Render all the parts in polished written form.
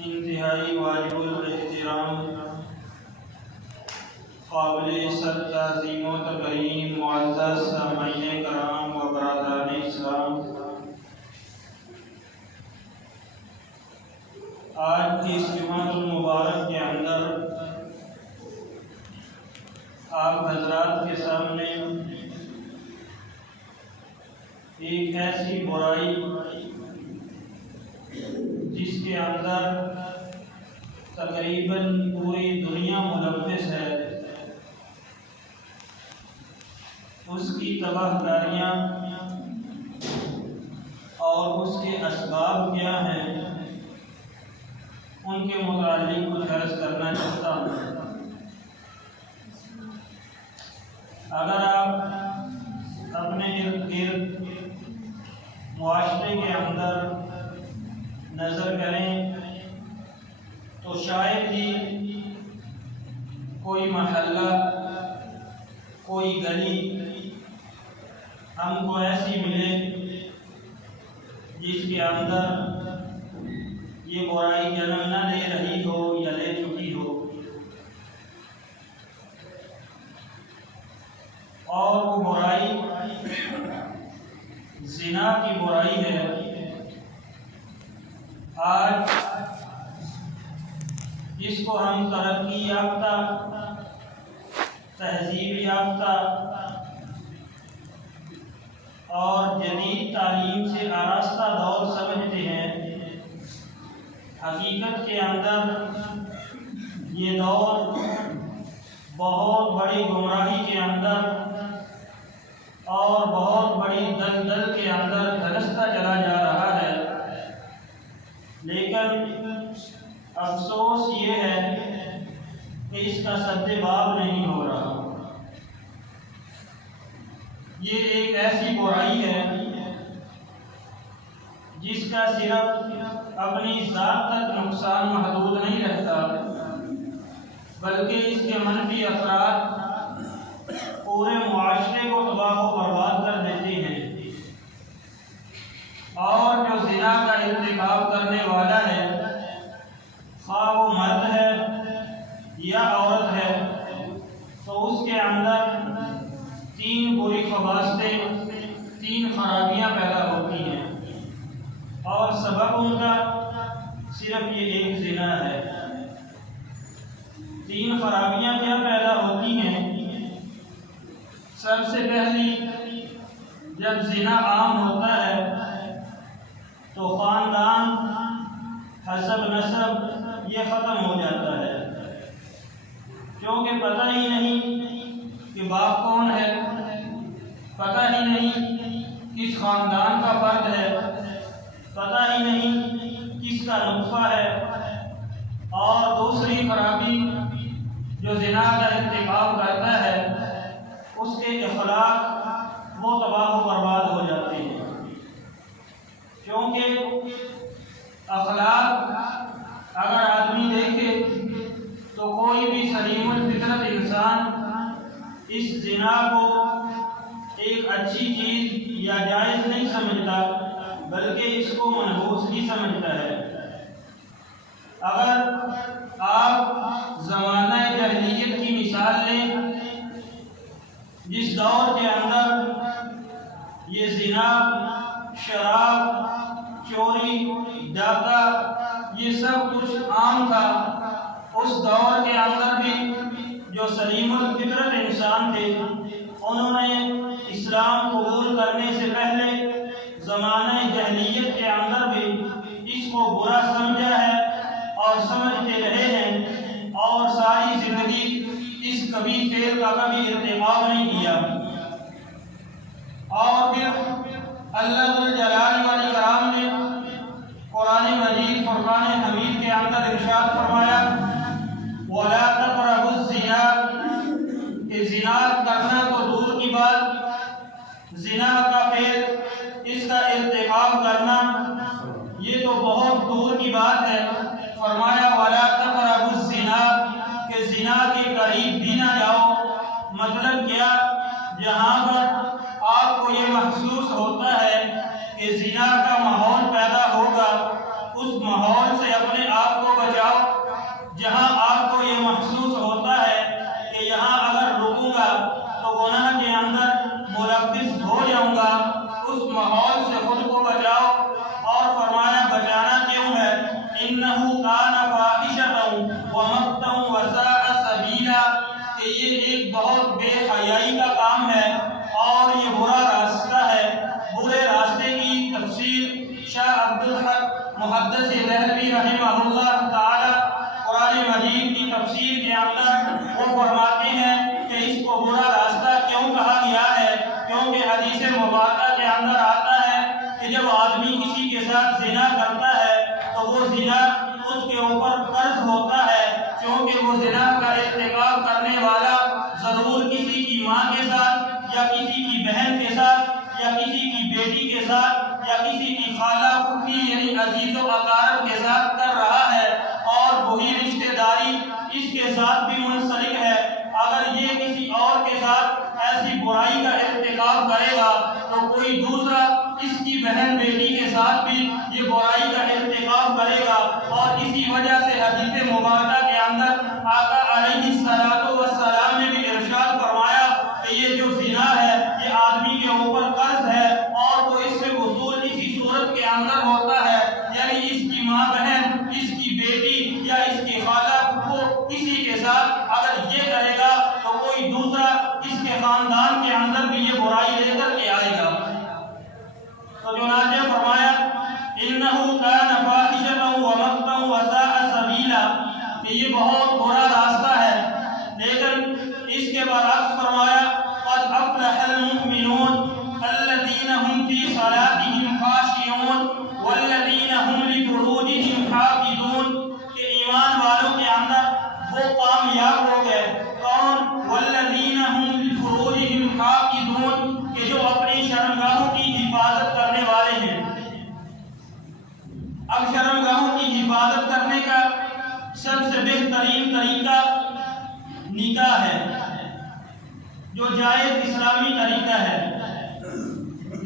انتہائی واجب الاحترام قابل صد تعظیم و تکریم معزز سامعین کرام و برادران اسلام، آج کی اس جمعہ المبارک کے اندر آپ حضرات کے سامنے ایک ایسی برائی جس کے اندر تقریباً پوری دنیا ملوث ہے، اس کی تباہ کاریاں اور اس کے اسباب کیا ہیں، ان کے متعلق کچھ عرض کرنا چاہتا ہوں۔ اگر آپ اپنے ارد گرد معاشرے کے اندر نظر کریں تو شاید ہی کوئی محلہ، کوئی گلی ہم کو ایسی ملے جس کے اندر یہ برائی جنم نہ لے رہی ہو یا لے چکی ہو، اور وہ برائی زنا کی برائی ہے۔ آج جس کو ہم ترقی یافتہ، تہذیب یافتہ اور جدید تعلیم سے آراستہ دور سمجھتے ہیں، حقیقت کے اندر یہ دور بہت بڑی گمراہی کے اندر اور بہت بڑی دلدل کے اندر دھنستا چلا جا رہا ہے۔ لیکن افسوس یہ ہے کہ اس کا سد باب نہیں ہو رہا۔ یہ ایک ایسی برائی ہے جس کا صرف اپنی ذات تک نقصان محدود نہیں رہتا، بلکہ اس کے منفی اثرات پورے معاشرے کو تباہ و برباد کر دیتے ہیں، اور جو زنا کا ارتکاب کرنے والا ہے، خواہ وہ مرد ہے یا عورت ہے، تو اس کے اندر تین بری خباثتیں، تین خرابیاں پیدا ہوتی ہیں، اور سبب ان کا صرف یہ ایک زنا ہے۔ تین خرابیاں کیا پیدا ہوتی ہیں؟ سب سے پہلی، جب زنا عام ہوتا ہے تو خاندان، حسب نسب یہ ختم ہو جاتا ہے، کیونکہ پتہ ہی نہیں کہ باپ کون ہے، پتہ ہی نہیں کس خاندان کا فرد ہے، پتہ ہی نہیں کس کا نطفہ ہے۔ اور دوسری خرابی جو زنا کا ارتکاب کرتا ہے، اس کے اخلاق وہ تباہ و برباد ہو جاتے ہیں، کیونکہ اخلاق اگر آدمی دیکھے تو کوئی بھی سلیم الفطرت انسان اس زنا کو ایک اچھی چیز یا جائز نہیں سمجھتا، بلکہ اس کو منحوس ہی سمجھتا ہے۔ اگر آپ زمانہ جاہلیت کی مثال لیں، جس دور کے اندر یہ زنا، شراب، چوری، ڈاکہ یہ سب کچھ عام تھا، اس دور کے اندر بھی جو سلیم الفطرت انسان تھے، انہوں نے اسلام قبول کرنے سے پہلے زمانہ جاہلیت کے اندر بھی اس کو برا سمجھا ہے اور سمجھتے رہے ہیں، اور ساری زندگی اس کبھی فعل کا کبھی ارتکاب نہیں کیا۔ اور پھر اللہ ذو الجلال والاکرام نے قرآن مجید فرقان حمید کے اندر ارشاد فرمایا، وَلَا تَقْرَبُوا الزِّنَا، کہ زنا کرنا تو دور کی بات، زنا کا فعل، اس کا ارتکاب کرنا یہ تو بہت دور کی بات ہے۔ فرمایا وَلَا تَقْرَبُوا الزِّنَا، کہ زنا کے قریب بھی نہ جاؤ۔ مطلب کیا؟ جہاں پر آپ کو یہ محسوس ہوتا ہے کہ زنا کا ماحول پیدا ہوگا، اس ماحول سے اپنے آپ کو کان فاحشۃ ومقتا وساء سبیلا، کہ یہ ایک بہت بے حیائی کا کام ہے اور یہ برا راستہ ہے۔ برے راستے کی تفسیر شاہ عبدالحق محدث دہلوی رحمہ اللہ تعالی قرآن مجید کی تفسیر کے اندر وہ فرماتے ہیں کہ اس کو برا راستہ کیوں کہا گیا ہے، کیونکہ حدیث مبارکہ کے اندر آتا ہے کہ جب آدمی کسی کے ساتھ زنا کرتا ہے تو وہ زنا اس کے اوپر قرض ہوتا ہے، کیونکہ وہ زنا کا ارتکاب کرنے والا ضرور کسی کی ماں کے ساتھ یا کسی کی بہن کے ساتھ یا کسی کی بیٹی کے ساتھ یا کسی کی خالہ پھوپھی یعنی عزیز و اقارب کے ساتھ کر رہا ہے، اور وہی رشتہ داری اس کے ساتھ بھی منسلک ہے۔ اگر یہ کسی اور کے ساتھ ایسی برائی کا ارتکاب کرے گا تو کوئی دوسرا اس کی بہن بیٹی کے ساتھ بھی یہ برائی کا ارتکاب کرے گا، اور اسی وجہ سے حدیث مبارکہ کے اندر آقا علیہ السلام نے بھی ارشاد فرمایا کہ یہ جو زنا ہے یہ آدمی کے اوپر قرض ہے اور وہ اس سے وصول اسی صورت کے اندر ہوتا ہے، یعنی اس کی ماں بہن، اس کی بیٹی یا اس کی خالہ پھوپھو کسی کے ساتھ اگر یہ کرے گا تو کوئی دوسرا اس کے خاندان کے اندر بھی یہ برائی لے کر کے آئے گا۔ تو چنانچہ فرمایا انہو کان فاحشۃ ومقتا وساء سبیلا، کہ یہ بہت برا راستہ ہے۔ لیکن اس کے برعکس فرمایا قد افلح المؤمنون الذین هم فی صلاتهم خاشعون والذین هم لفروجهم حافظون، کہ ایمان والوں کے اندر وہ کامیاب ہو گئے کون؟ والذین هم لفروجهم حافظون، کہ جو اپنی شرمگاہوں کی حفاظت کرنے والے ہیں۔ اب شرمگاہوں کی حفاظت کرنے کا سب سے بہترین طریقہ نکاح ہے، جو جائز اسلامی طریقہ ہے۔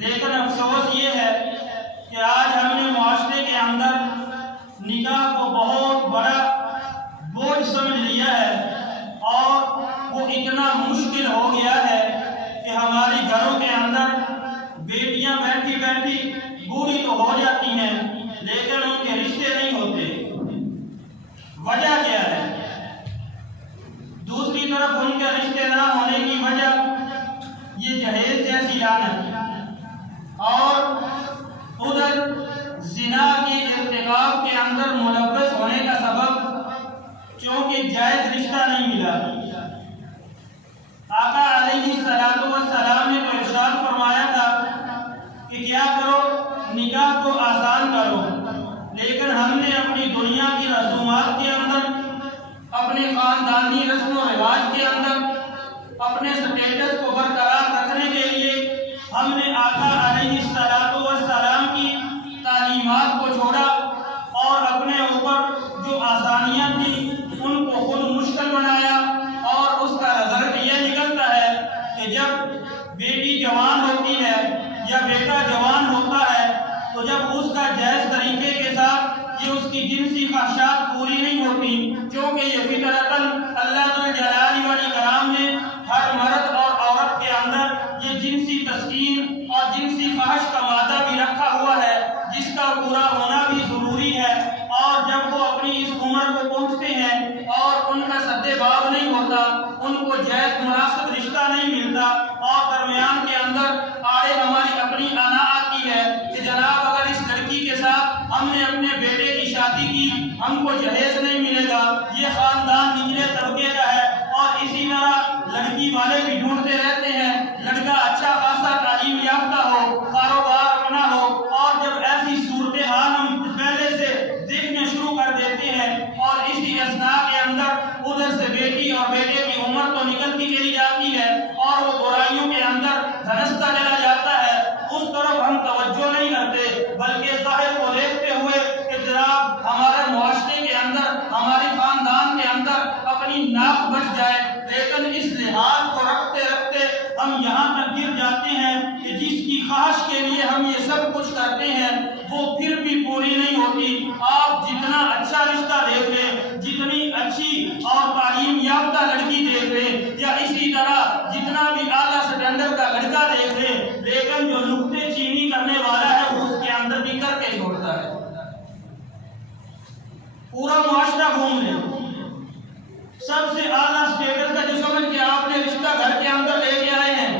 لیکن افسوس یہ ہے کہ آج ہم نے معاشرے کے اندر نکاح کو بہت بڑا بوجھ سمجھ لیا ہے، اور وہ اتنا مشکل ہو گیا ہے کہ ہمارے گھروں کے اندر بیٹیاں بیٹھی بیٹھی بوڑھی تو ہو جاتی ہیں لیکن ان کے رشتے نہیں ہوتے۔ وجہ کیا ہے؟ دوسری طرف ان کے رشتے نہ ہونے کی وجہ یہ جہیز جیسی لعنت، اور ادھر زنا کے ارتکاب کے اندر ملوث ہونے کا سبب چونکہ جائز رشتہ نہیں ملا۔ آقا علیہ السلام نے تو ارشاد فرمایا تھا کہ کیا کرو، نکاح کو آسان کرو، لیکن ہم نے اپنی دنیا کی رسومات کے اندر، اپنے خاندانی رسم و رواج کے اندر، اپنے سٹیٹس کو برقرار رکھنے کے لیے ہم نے آقا علیہ السلام کی تعلیمات کو چھوڑا اور اپنے اوپر جو آسانیاں تھیں ان کو خود مشکل بنایا، اور اس کا رزلٹ یہ نکلتا ہے کہ جب بیٹی جوان ہوتی ہے یا بیٹا جوان ہوتا ہے تو جب اس کا جائز طریقے کے ساتھ یہ اس کی جنسی خواہشات پوری نہیں ہوتی، کیونکہ یہ فطرتاً اللہ ذو جلال والاکرام نے ہر مرد اور عورت کے اندر یہ جنسی تسکین اور جنسی خواہش کا مادہ بھی رکھا ہوا ہے جس کا پورا ہونا بھی ضروری ہے، اور جب وہ اپنی اس عمر کو پہنچتے ہیں اور ان کا سد باب نہیں ہوتا، ان کو جائز مناسب رشتہ نہیں ملتا، اور درمیان کے اندر آڑے ہماری اپنی انا آتی ہے کہ جناب اگر اس لڑکی کے ساتھ ہم نے اپنے بیٹے کی شادی کی ہم کو جہیز نہیں ملے گا، یہ خاندان نچلے طبقے کا ہے، اور اسی طرح لڑکی والے بھی ڈھونڈتے رہتے ہیں لڑکا اچھا خاصا تعلیم یافتہ ہو، کاروبار اپنا ہو، اور جب ایسی صورتحال ہم پہلے سے دیکھنے شروع کر دیتے ہیں اور اسی اثناء کے اندر ادھر سے بیٹی اور بیٹے کی عمر تو نکلتی چلی جاتی ہے اور وہ برائیوں کے اندر دھنستا چلا جاتا ہے، اس طرف ہم توجہ نہیں کرتے بلکہ ظاہر کو دیکھتے ہوئے کہ جناب ہمارے معاشرے کے اندر، ہمارے خاندان کے اندر اپنی ناک بچ جائے، لیکن اس لحاظ کو رکھتے رکھتے ہم یہاں تک گر جاتے ہیں کہ جس کی خواہش کے لیے ہم یہ سب کچھ کرتے ہیں وہ پھر بھی پوری نہیں ہوتی۔ آپ جتنا اچھا رشتہ دیکھ لیں، جتنی اچھی اور تعلیم یافتہ لڑکی دیکھ لیں، یا اسی طرح جتنا بھی اعلیٰ سٹینڈرڈ کا لڑکا دیکھ لیں، لیکن جو نکتے چینی کرنے والا ہے وہ اس کے اندر بھی کر کے چھوڑتا ہے۔ پورا معاشرہ گھوم لے، سب سے اعلیٰ اسٹیٹس کا جو سمجھ کے آپ نے رشتہ گھر کے اندر لے کے آئے ہیں،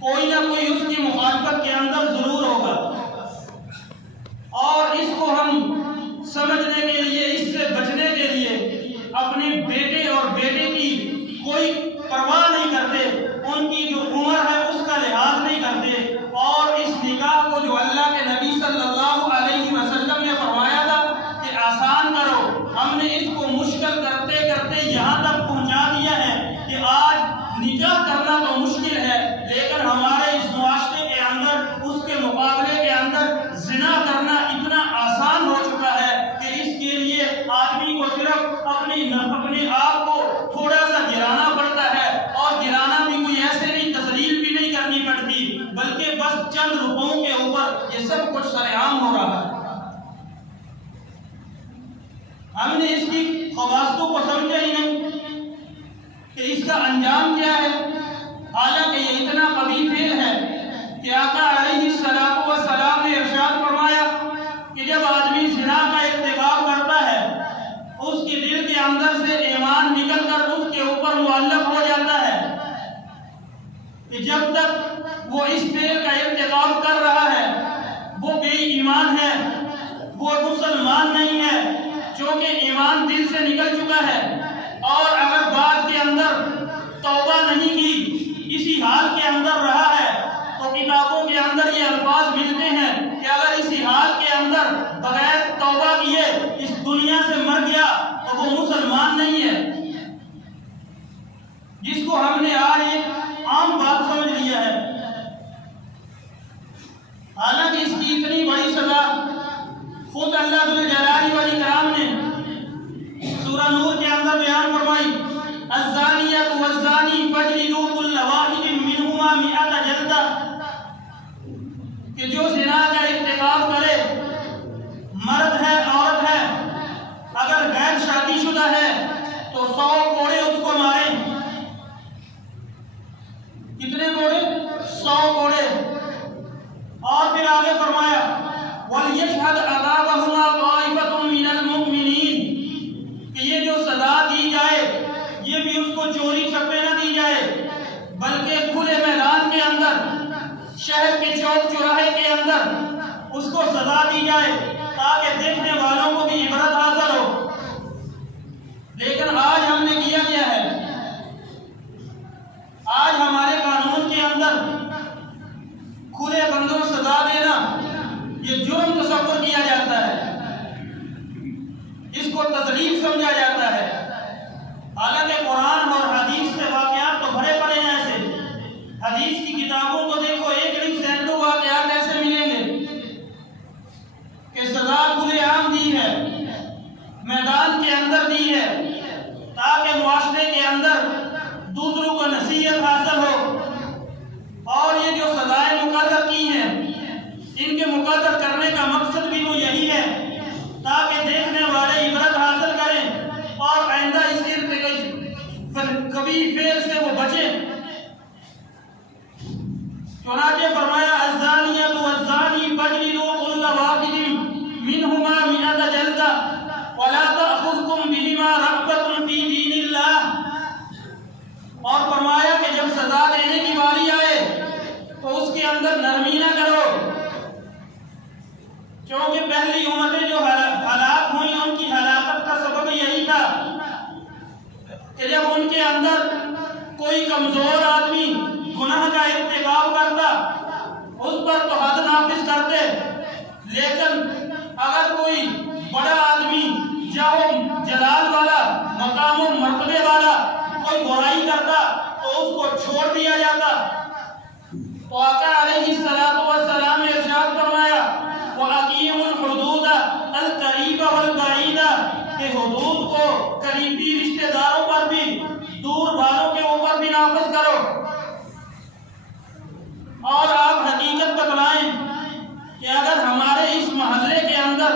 کوئی نہ کوئی اس کی مخالفت کے اندر ضرور ہوگا، اور اس کو ہم سمجھنے کے لیے، اس سے بچنے کے لیے اپنے بیٹے اور بیٹے کی کوئی پرواہ نہیں کرتے، ان کی جو عمر ہے اس کا لحاظ نہیں کرتے، اور اس نکاح کو جو اللہ کے نبی صلی اللہ علیہ وسلم نے فرمایا تھا کہ آسان کرو، ہم نے اس کو مشکل کرتے کرتے یہاں تک پہنچا دیا ہے کہ آج نکاح کرنا تو مشکل ہے، لیکن ہمارے اس معاشرے کے اندر اس کے مقابلے کے اندر زنا کرنا اتنا آسان ہو چکا ہے کہ اس کے لیے آدمی کو صرف اپنے آپ کو تھوڑا سا گرانا پڑتا ہے، اور گرانا بھی کوئی ایسے نہیں، تسلیل بھی نہیں کرنی پڑتی، بلکہ بس چند روپوں کے اوپر یہ سب کچھ سرعام ہو رہا ہے۔ ہم نے اس کی خواصوں کو سمجھا ہی نہیں کہ اس کا انجام کیا ہے، حالانکہ یہ اتنا قوی فعل ہے کہ آقا علیہ السلام نے ارشاد فرمایا کہ جب آدمی زنا کا ارتکاب کرتا ہے، اس کے دل کے اندر سے ایمان نکل کر اس کے اوپر معلق ہو جاتا ہے کہ جب تک وہ اس فعل کا ارتکاب کر رہا ہے وہ بے ایمان ہے، وہ مسلمان نہیں ہے، چونکہ ایمان دل سے نکل چکا ہے، اور اگر بعد کے اندر توبہ نہیں کی، اسی حال کے اندر رہا ہے، تو کتابوں کے اندر یہ الفاظ ملتے ہیں کہ اگر اسی حال کے اندر بغیر توبہ کیے اس دنیا سے مر گیا تو وہ مسلمان نہیں ہے، جس کو ہم نے آج ایک عام بات سمجھ لیا ہے، حالانکہ اس کی اتنی بڑی سزا خود اللہ ذوالجلال والاکرام نے سورہ نور کے اندر بیان فرمائی، الزانیۃ والزانی فاجلدوا کل واحد منہما 100 جلدہ، کہ جو زنا کا ارتکاب کرے، مرد ہے عورت ہے، اگر غیر شادی شدہ ہے تو 100 کوڑے اس کو ماریں۔ کتنے کوڑے؟ 100 کوڑے۔ اور پھر آگے فرمایا وَلْيَشْهَدْ عَذَابَهُمَا طَائِفَةٌ مِّنَ الْمُؤْمِنِينَ، کہ یہ جو سزا دی جائے یہ بھی اس کو چوری چھپے نہ دی جائے، بلکہ کھلے میدان کے اندر، شہر کے چوک چوراہے کے اندر اس کو سزا دی جائے تاکہ دیکھنے والوں کو بھی عبرت حاصل ہو۔ لیکن آج ہم نے کیا کیا ہے؟ آج ہمارے قانون کے اندر کھلے بندوں کو سزا دینا یہ جرم تصور کیا جاتا ہے، اس کو تذلیل سمجھا جاتا ہے، حالانکہ قرآن اور حدیث سے واقعات تو بھرے پڑے ہیں ایسے۔ حدیث کی کتابوں کو دیکھو، ایک نہیں سینکڑوں واقعات ایسے ملیں گے کہ سزا کھلے عام دی ہے، میدان کے اندر دی ہے، تاکہ معاشرے کے اندر دوسروں کو نصیحت حاصل ہو، اور یہ جو سزائیں مقرر کی ہیں ان کے مقرر کرنے کا مقصد بھی تو یہی ہے تاکہ دیکھنے والے عبرت حاصل کریں اور آئندہ اس کبھی فعل سے وہ بچیں۔ چنانچہ فرمایا الزانیۃ والزانی فاجلدوا کل واحد منہما 100 جلدہ ولا تأخذکم بہما رأفۃ فی دین اللہ، اور فرمایا کہ جب سزا دینے کی باری آئے تو اس کے اندر نرمی نہ کرو، کیونکہ پہلی امتیں جو ہلاک ہوئیں ان کی ہلاکت کا سبب یہی تھا کہ جب ان کے اندر کوئی کمزور آدمی گناہ کا ارتکاب کرتا اس پر تو حد نافذ کرتے، لیکن اگر کوئی بڑا آدمی جاہ جلال والا، مقام و مرتبے والا کوئی برائی کرتا تو اس کو چھوڑ دیا جاتا۔ تو آقا علیہ السلام نے ارشاد فرمایا وَأَقِيمُوا الْحُدُودَ الْقَرِيبَ وَالْبَعِيدَ، کہ حدود کو قریبی رشتہ داروں پر بھی، دور والوں کے اوپر بھی نافذ کرو، اور آپ حقیقت بتلائیں کہ اگر ہمارے اس محلے کے اندر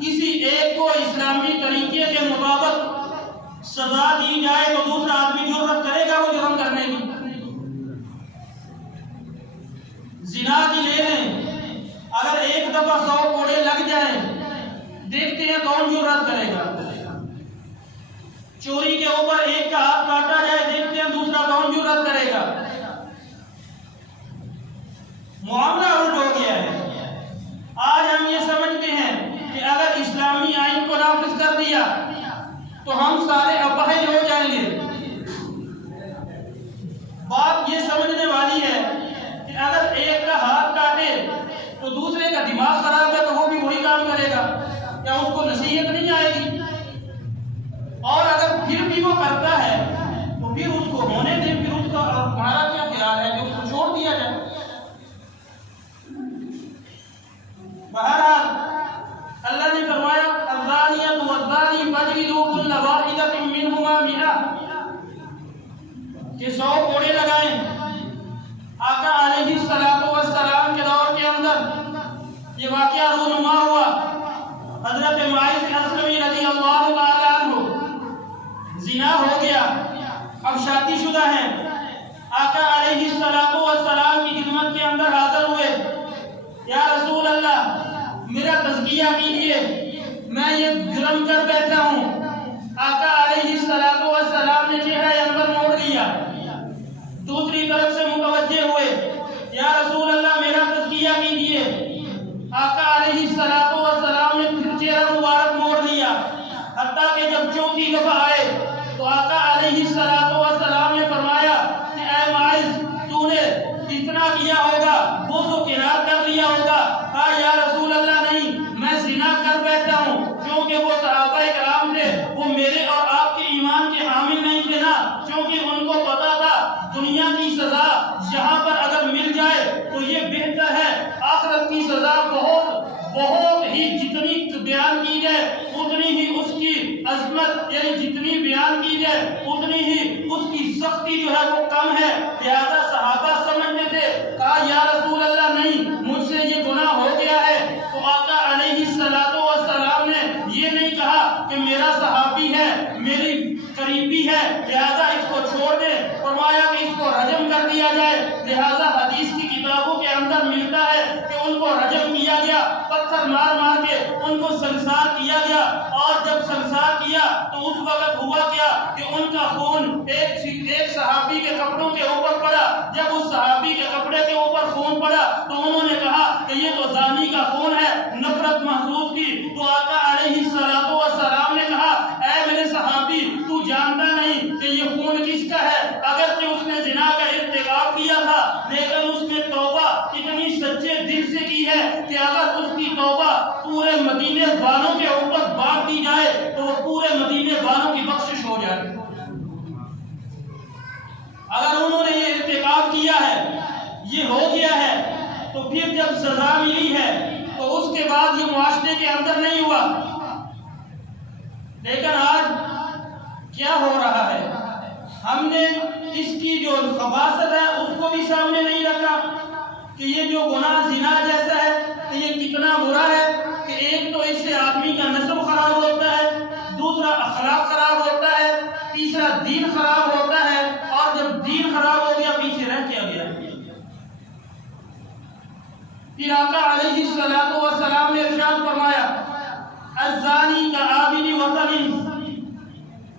کسی ایک کو اسلامی طریقے کے مطابق سزا دی جائے تو دوسرا آدمی جرأت کرے گا وہ جرم کرنے کی؟ زنا کی لے لیں، اگر ایک دفعہ 100 کوڑے لگ جائیں، دیکھتے ہیں کون جرأت کرے گا۔ چوری کے اوپر ایک کا ہاتھ کاٹا جائے، دیکھتے ہیں دوسرا کون جرأت کرے گا۔ معاملہ الٹ ہو گیا ہے۔ آج ہم یہ سمجھتے ہیں کہ اگر اسلامی آئین کو نافذ کر دیا تو ہم سارے اپاہج ہو جائیں گے۔ بات یہ سمجھنے والی ہے کہ اگر ایک کا ہاتھ کاٹے تو دوسرے کا دماغ خراب ہے تو وہ بھی وہی کام کرے گا، کیا اس کو نصیحت نہیں آئے گی؟ اور اگر پھر بھی وہ کرتا ہے تو پھر اس کو ہونے دیں، پھر اس کا ہمارا کیا خیال ہے کہ اس کو چھوڑ دیا جائے؟ بہرحال اللہ نے فرمایا الزانیۃ والزانی فاجلدوا کل واحدۃ منہما 100 کہ 100 کوڑے لگائیں۔ آقا علیہ السلام کے دور کے اندر یہ واقعہ رونما ہوا۔ حضرت معاذ اسلمی رضی اللہ تعالیٰ عنہ زنا ہو گیا، اب شادی شدہ ہیں، آقا علیہ السلام کی خدمت کے اندر حاضر ہوئے، یا رسول اللہ میرا تزکیہ کیجیے، میں یہ جرم کر بیٹھا ہوں۔ آقا علیہ السلام نے چہرہ انور موڑ دیا، دوسری طرف سے متوجہ ہوئے، یا رسول اللہ میرا تزکیہ کیجیے۔ آقا علیہ السلام نے پھر چہرہ مبارک موڑ لیا، حتیٰ کہ جب چوتھی دفعہ آئے تو آقا علیہ السلام نے فرمایا کہ اے معاذ تو نے اتنا کیا ہوگا، بغض و کنار کر لیا ہوگا۔ کہا یا رسول اللہ نہیں، میں زنا کر بیٹھا ہوں، کیونکہ وہ صحابہ کرام تھے، وہ میرے اور آپ کے ایمان کے حامل نہیں تھے نا، کیونکہ ان کو پتا تھا دنیا کی سزا یہاں پر اگر مل جائے تو یہ بہتر ہے، آخرت کی سزا بہت ہی جتنی بیان کی جائے اتنی ہی اس کی عظمت، یعنی جتنی بیان کی جائے اتنی ہی اس کی سختی جو ہے وہ کم ہے، لہذا صحابہ سمجھتے تھے۔ کہا یا رسول اللہ نہیں، مجھ سے یہ گناہ ہو گیا ہے۔ تو آقا علیہ السلام نے یہ نہیں کہا کہ میرا صحابی ہے، میری قریبی ہے لہذا اس کو چھوڑ دے، فرمایا کہ اس کو رجم کر دیا جائے۔ لہذا حدیث کی کتابوں کے اندر ملتا ہے کہ ان کو رجم کیا گیا، پتھر مار مار کے ان کو سنسار کیا گیا، اور جب سنسار کیا تو اس وقت ہوا کیا کہ ان کا خون ایک صحابی کے کپڑوں کے اوپر پڑا۔ جب اس صحابی کے کپڑے کے اوپر خون پڑا تو انہوں نے کہا کہ یہ تو زانی کا خون ہے، نفرت محسوس کی۔ تو آقا علیہ السلام نے کہا اے میرے صحابی تو جانتا نہیں کہ یہ خون کس کا ہے، اگرچہ اس نے زنا کا ارتکاب کیا تھا لیکن اس نے توبہ اتنی سچے دل سے کی ہے کہ اگر اس کی توبہ پورے مدینے والوں کے اوپر بانٹ دی جائے تو وہ پورے مدینے والوں کی بخشش ہو جائے۔ اگر انہوں نے یہ ارتکاب کیا ہے، یہ ہو گیا ہے، تو پھر جب سزا ملی ہے تو اس کے بعد یہ معاشرے کے اندر نہیں ہوا۔ لیکن آج کیا ہو رہا ہے، ہم نے اس کی جو خباثت ہے اس کو بھی سامنے نہیں رکھا کہ یہ جو گناہ زنا جیسا ہے کہ یہ کتنا برا ہے، کہ ایک تو اس سے آدمی کا نسب خراب ہوتا ہے، دوسرا اخلاق خراب ہوتا ہے، تیسرا دین خراب ہوتا ہے، اور جب دین خراب ہو گیا پیچھے رہ کیا گیا۔ پھر آقا علیہ السلام نے ارشاد فرمایا الزانی کا عابد وطن،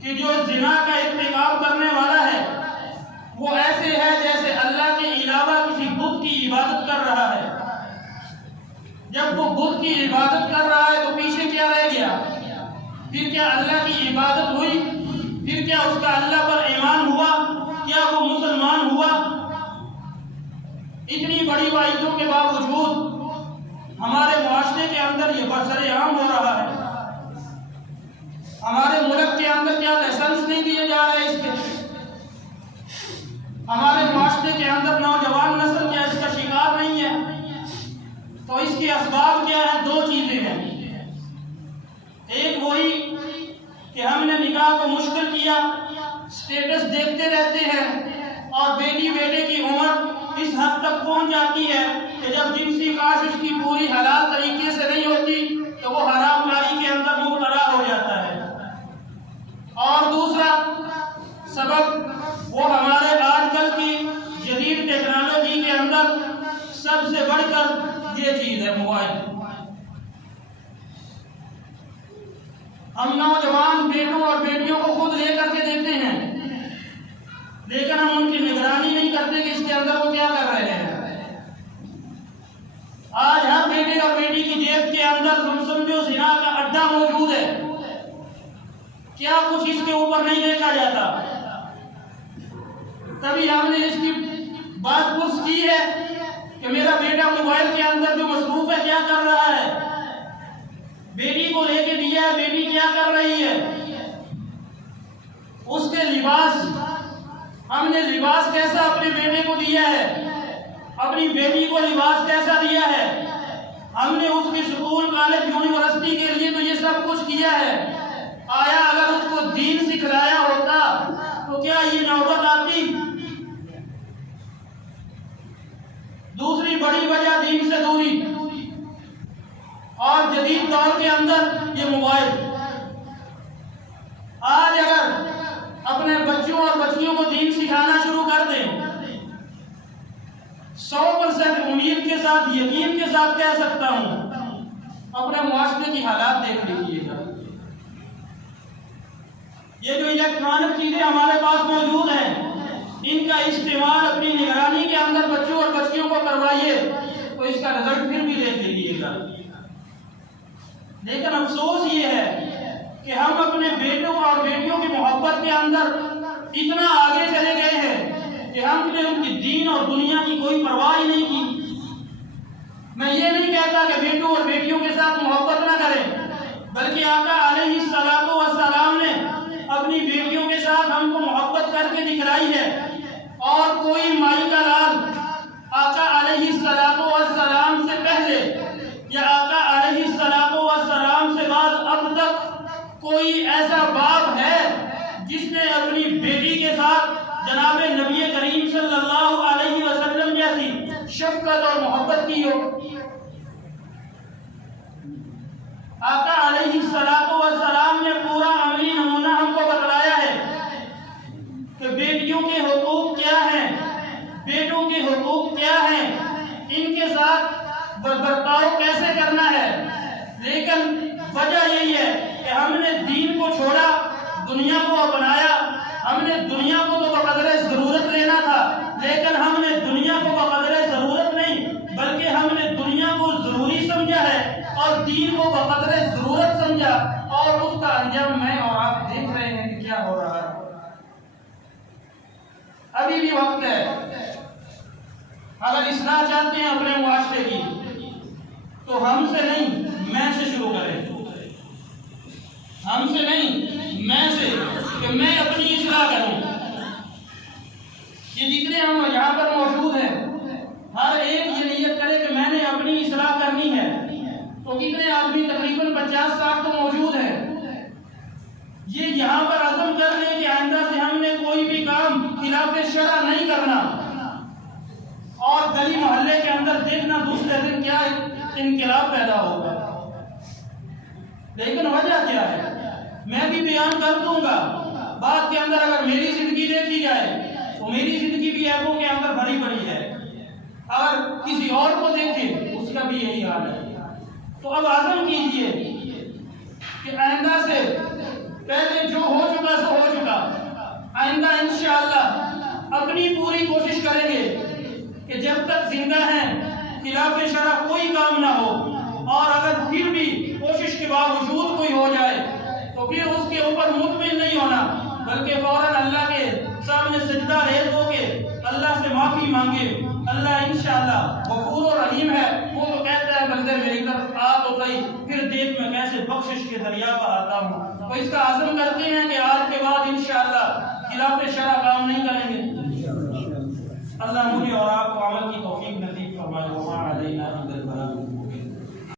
کہ جو زنا کا ارتکاب کرنے والا ہے وہ ایسے ہے جیسے اللہ کے علاوہ کسی بت کی عبادت کر رہا ہے۔ جب وہ بت کی عبادت کر رہا ہے تو پیچھے کیا رہ گیا؟ پھر کیا اللہ کی عبادت ہوئی؟ پھر کیا اس کا اللہ پر ایمان ہوا؟ کیا وہ مسلمان ہوا؟ اتنی بڑی وعیدوں کے باوجود ہمارے معاشرے کے اندر یہ برسر عام ہو رہا ہے۔ ہمارے ملک کے اندر کیا لائسنس نہیں دیے جا رہے اس کے؟ ہمارے معاشرے کے اندر نوجوان نسل کیا اس کا شکار نہیں ہے؟ تو اس کے اسباب کیا ہیں؟ دو چیزیں ہیں۔ ایک وہی کہ ہم نے نکاح کو مشکل کیا، سٹیٹس دیکھتے رہتے ہیں، اور بیٹی بیٹے کی عمر اس حد تک پہنچ جاتی ہے کہ جب جنسی خواہش اس کی پوری حلال طریقے سے نہیں ہوتی تو وہ حرام کاری کے اندر مبتلا ہو جاتا ہے۔ اور دوسرا سبب وہ ہمارے آج کل کی جدید ٹیکنالوجی کے اندر سب سے بڑھ کر یہ چیز ہے، موبائل۔ ہم نوجوان بیٹوں اور بیٹیوں کو خود لے کر کے دیتے ہیں، لیکن ہم ان کی نگرانی نہیں کرتے کہ اس کے اندر وہ کیا کر رہے ہیں۔ آج ہر بیٹے اور بیٹی کی جیب کے اندر سمجھو زنا کا اڈا موجود ہے، کیا کچھ اس کے اوپر نہیں دیکھا جاتا؟ تبھی ہم نے اس کی بات پرس کی ہے کہ میرا بیٹا موبائل کے اندر جو مصروف ہے کیا کر رہا ہے، بیٹی کو لے کے دیا ہے، بیٹی کیا کر رہی ہے، اس کے لباس، ہم نے لباس کیسا اپنے بیٹے کو دیا ہے، اپنی بیٹی کو لباس کیسا دیا ہے، ہم نے اس کی سکول کالج یونیورسٹی کے لیے تو یہ سب کچھ کیا ہے، آیا اگر اس کو دین سکھلایا ہوتا تو کیا یہ نوبت آتی؟ دوسری بڑی وجہ دین سے دوری، اور جدید دور کے اندر یہ موبائل۔ آج اگر اپنے بچوں اور بچیوں کو دین سکھانا شروع کر دیں، 100% امید کے ساتھ، یقین کے ساتھ کہہ سکتا ہوں، اپنے معاشرے کی حالات دیکھ لیجیے گا۔ یہ جو الیکٹرانک چیزیں ہمارے پاس موجود ہیں، ان کا استعمال اپنی نگرانی کے اندر بچوں اور بچیوں کو کروائیے تو اس کا رزلٹ پھر بھی دیکھ لیجیے گا۔ لیکن افسوس یہ ہے کہ ہم اپنے بیٹوں اور بیٹیوں کی محبت کے اندر اتنا آگے چلے گئے ہیں کہ ہم نے ان کی دین اور دنیا کی کوئی پرواہ ہی نہیں کی۔ میں یہ نہیں کہتا کہ بیٹوں اور بیٹیوں کے ساتھ محبت نہ کریں، بلکہ آقا علیہ السلام نے اپنی بیٹیوں کے ساتھ ہم کو محبت کر کے دکھلائی ہے، اور کوئی مائی کا لال آقا علیہ السلام سے پہلے یا آقا علیہ السلام سے بعد اب تک کوئی ایسا باپ ہے جس نے اپنی بیٹی کے ساتھ جناب نبی کریم صلی اللہ علیہ وسلم جیسی شفقت اور محبت کی ہو؟ آقا علیہ السلام نے پورا عملی نمونہ ہم کو بتلایا ہے کہ بیٹیوں کے حقوق کیا ہیں، بیٹوں کے حقوق کیا ہیں، ان کے ساتھ برتاؤ کیسے کرنا ہے۔ لیکن وجہ یہی ہے کہ ہم نے دین کو چھوڑا، دنیا کو اپنایا۔ ہم نے دنیا کو تو بقدر ضرورت لینا تھا، لیکن ہم نے دنیا کو بقدر ضرورت نہیں بلکہ ہم نے دنیا کو ضروری سمجھا ہے اور دین کو بقدر ضرورت سمجھا، اور اس کا انجام میں اور آپ دیکھ رہے ہیں کہ کیا ہو رہا ہے۔ ابھی بھی وقت ہے، اگر اصلاح چاہتے ہیں اپنے معاشرے کی تو ہم سے نہیں، میں سے شروع کریں۔ ہم سے نہیں، میں سے، کہ میں اپنی اصلاح کروں۔ یہ جتنے ہم یہاں پر موجود ہیں، ہر ایک یہ نیت کرے کہ میں نے اپنی اصلاح کرنی ہے، تو کتنے آدمی تقریباً 50-60 تو موجود ہیں۔ یہ یہاں پر عزم کر لیں کہ آئندہ سے ہم نے کوئی بھی کام خلاف شرع نہیں کرنا، اور گلی محلے کے اندر دیکھنا دوسرے دن کیا انقلاب پیدا ہوگا۔ لیکن وجہ کیا ہے؟ میں بھی بیان کر دوں گا، بات کے اندر اگر میری زندگی دیکھی جائے تو میری زندگی بھی ایبوں کے اندر بھری پڑی ہے، اگر کسی اور کو دیکھیں اس کا بھی یہی حال ہے۔ تو اب عزم کیجئے کہ آئندہ سے پہلے جو ہو چکا سو ہو چکا، آئندہ انشاءاللہ اپنی پوری کوشش کریں گے کہ جب تک زندہ ہیں خلاف شرع کوئی کام نہ ہو، اور اگر پھر بھی کوشش کے باوجود کوئی ہو جائے تو پھر اس کے اوپر مطمئن نہیں ہونا، بلکہ فوراً اللہ کے سامنے سجدہ ریز ہو کے اللہ سے معافی مانگے۔ اللہ انشاءاللہ غفور و رحیم ہے، وہ تو کہتا ہے بندے میری طرف آ تو صحیح، پھر دیکھ میں کیسے بخشش کے دریا پر آتا ہوں۔ تو اس کا عزم کرتے ہیں کہ آج کے بعد انشاءاللہ خلاف شرع کام نہیں کریں گے۔ اللہ مجھے اور آپ کو عمل کی توفیق نصیب فرمائے۔ وما علینا الا البلاغ۔